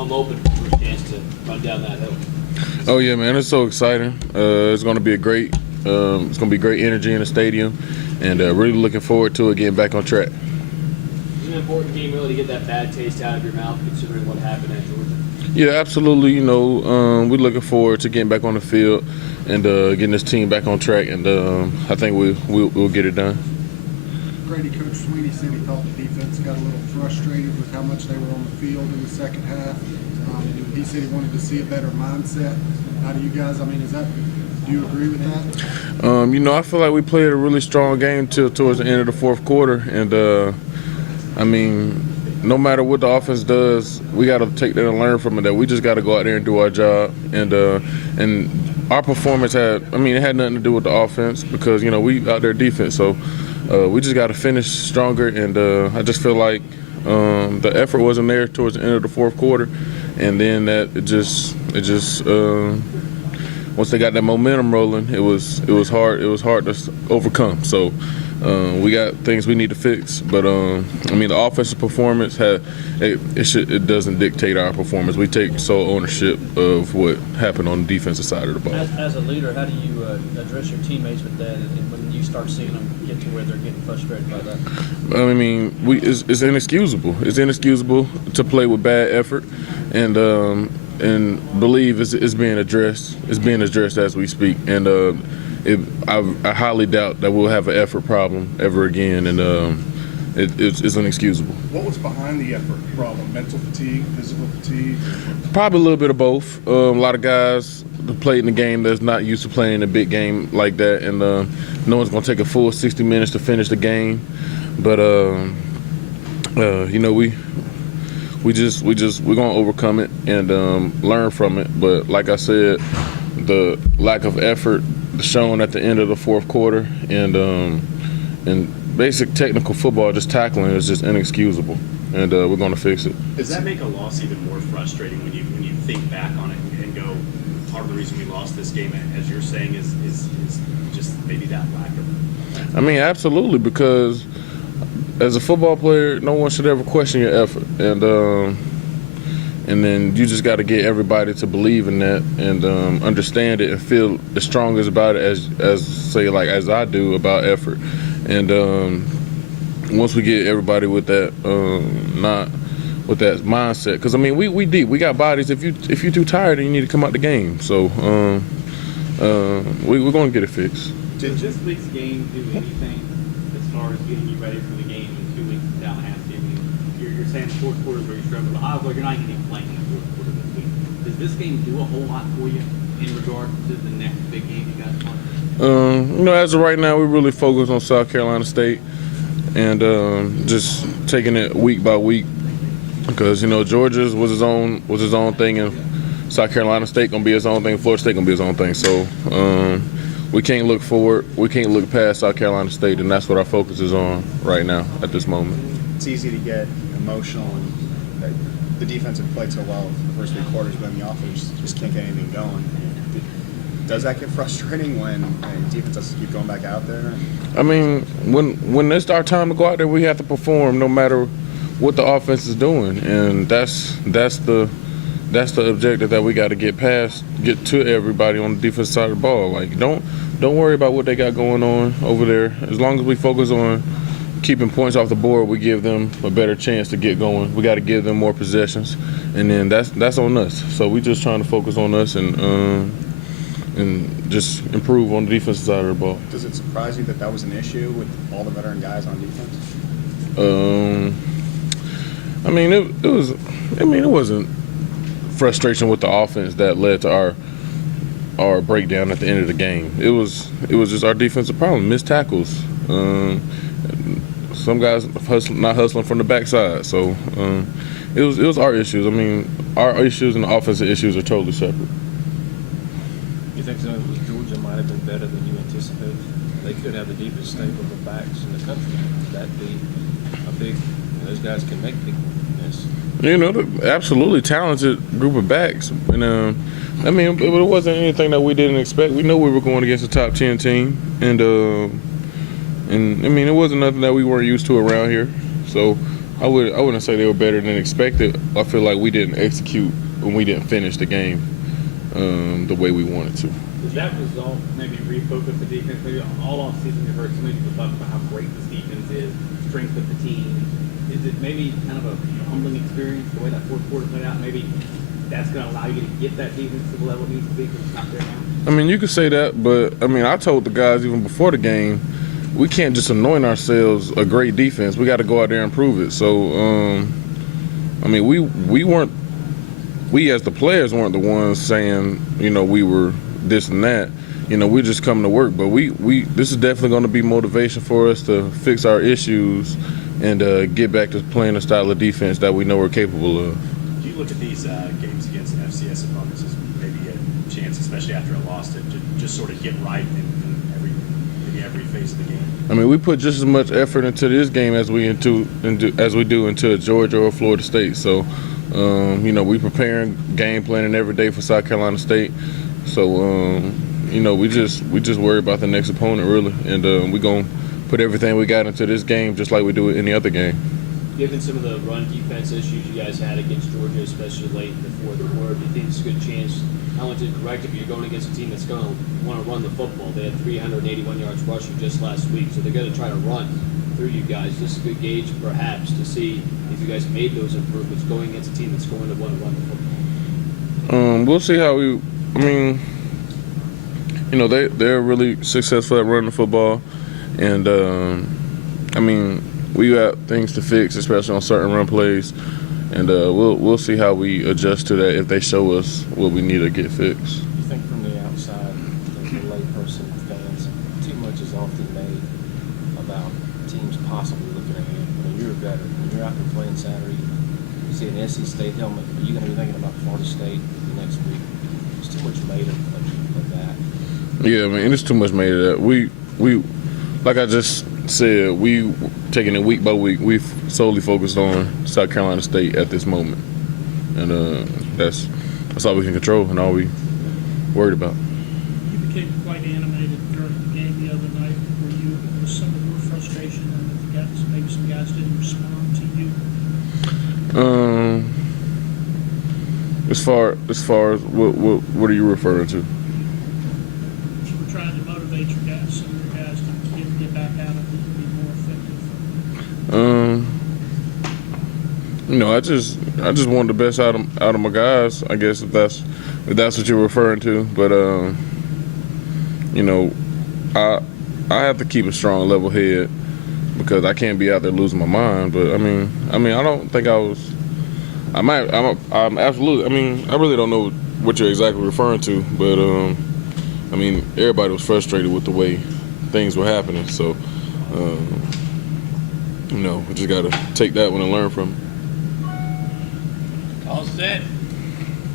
home open for a chance to run down that hill. Oh yeah, man, it's so exciting. It's going to be great energy in the stadium, and really looking forward to it getting back on track. It's an important game, really, to get that bad taste out of your mouth, considering what happened at Georgia. Yeah, absolutely. You know, we're looking forward to getting back on the field and getting this team back on track, and I think we'll get it done. Grady, Coach Sweeney said he thought the defense got a little frustrated with how much they were on the field in the second half. He said he wanted to see a better mindset. How do you guys? Do you agree with that? You know, I feel like we played a really strong game towards the end of the fourth quarter, and no matter what the offense does, we got to take that and learn from it. That we just got to go out there and do our job, and our performance it had nothing to do with the offense, because you know we out there defense, so we just got to finish stronger, and I just feel like the effort wasn't there towards the end of the fourth quarter, and then that it just once they got that momentum rolling, it was hard to overcome. So we got things we need to fix, but the offensive performance it doesn't dictate our performance. We take sole ownership of what happened on the defensive side of the ball. As a leader, how do you address your teammates with that, and when you start seeing them get to where they're getting frustrated by that? It's inexcusable. It's inexcusable to play with bad effort, and believe it's being addressed. It's being addressed as we speak, and I highly doubt that we'll have an effort problem ever again, and it's inexcusable. What was behind the effort problem? Mental fatigue, physical fatigue? Probably a little bit of both. A lot of guys played in the game that's not used to playing a big game like that, and no one's going to take a full 60 minutes to finish the game. But we're going to overcome it and learn from it. But like I said, the lack of effort shown at the end of the fourth quarter, and basic technical football, just tackling, is just inexcusable, and we're going to fix it. Does that make a loss even more frustrating when you think back on it and go, part of the reason we lost this game, as you're saying, is just maybe that lack of? Absolutely, because as a football player, no one should ever question your effort, and then you just got to get everybody to believe in that and understand it and feel as strong about it as I do about effort. And once we get everybody with that, not with that mindset, because we deep, we got bodies. If you're too tired, then you need to come out the game. So we're going to get it fixed. Did this week's game do anything as far as getting you ready for the game in 2 weeks in Tallahassee? You're saying the fourth quarter is where you struggle. But you're not even playing in the fourth quarter this week. Does this game do a whole lot for you in regard to the next big game you guys play? As of right now, we're really focused on South Carolina State and just taking it week by week, because Georgia's was his own thing, and South Carolina State gonna be its own thing. Florida State gonna be its own thing. So we can't look forward. We can't look past South Carolina State, and that's what our focus is on right now at this moment. It's easy to get emotional, and the defense had played so well the first 3 quarters, but then the offense just can't get anything going. Does that get frustrating when defense has to keep going back out there? When it's our time to go out there, we have to perform no matter what the offense is doing, and that's the objective that we got to get to everybody on the defensive side of the ball. Like, don't worry about what they got going on over there. As long as we focus on keeping points off the board, we give them a better chance to get going. We got to give them more possessions, and then that's on us. So we just trying to focus on us and just improve on the defensive side of the ball. Does it surprise you that was an issue with all the veteran guys on defense? It wasn't frustration with the offense that led to our breakdown at the end of the game. It was just our defensive problem, missed tackles. Some guys not hustling from the backside. So it was our issues. Our issues and the offensive issues are totally separate. You think Georgia might have been better than you anticipated? They could have the deepest stable of backs in the country. That be a big. Those guys can make big miss. Absolutely talented group of backs. And it wasn't anything that we didn't expect. We knew we were going against a top 10 team, and it wasn't nothing that we weren't used to around here. So I wouldn't say they were better than expected. I feel like we didn't execute when we didn't finish the game the way we wanted to. Does that result maybe refocus the defense? Maybe all off season you've heard so many people talk about how great this defense is, strength of the team. Is it maybe kind of a humbling experience the way that fourth quarter played out? Maybe that's going to allow you to get that defense to the level it needs to be because it's not there now? I mean, you could say that, but I mean, I told the guys even before the game, we can't just anoint ourselves a great defense. We got to go out there and prove it. So, I mean, we as the players weren't the ones saying, you know, we were this and that. You know, we're just coming to work. But this is definitely going to be motivation for us to fix our issues and get back to playing the style of defense that we know we're capable of. Do you look at these games against FCS opponents as maybe a chance, especially after a loss, to just sort of get right in every phase of the game? I mean, we put just as much effort into this game as we do into Georgia or Florida State. So, you know, we preparing, game planning every day for South Carolina State. So, you know, we just worry about the next opponent really, and we're gonna put everything we got into this game just like we do any other game. Given some of the run defense issues you guys had against Georgia, especially late in the fourth quarter, do you think it's a good chance, not only to correct it, but you're going against a team that's going to want to run the football? They had 381 yards rushing just last week, so they're going to try to run through you guys. This is a good gauge, perhaps, to see if you guys made those improvements going against a team that's going to want to run the football. We'll see how we. I mean, you know, they're really successful at running the football, and I mean, we got things to fix, especially on certain run plays, and we'll see how we adjust to that if they show us what we need to get fixed. You think from the outside, the layperson fans, too much is often made about teams possibly looking ahead. When you're a veteran, when you're out there playing Saturday, you see an NC State helmet, are you going to be thinking about Florida State the next week? There's too much made of that. Yeah, I mean, it's too much made of that. We like I just said, we taking it week by week. We've solely focused on South Carolina State at this moment, and that's all we can control and all we worried about. You became quite animated during the game the other night. Was some of your frustration and maybe some guys didn't respond to you? As far as what are you referring to? You were trying to motivate your guys, some of your guys to get back out of it and be more effective. You know, I just want the best out of my guys. I guess if that's what you're referring to. But you know, I have to keep a strong level head because I can't be out there losing my mind. But I mean, I don't think I was. I'm absolutely. I mean, I really don't know what you're exactly referring to. But I mean, everybody was frustrated with the way things were happening. So you know, we just gotta take that one and learn from it. All set.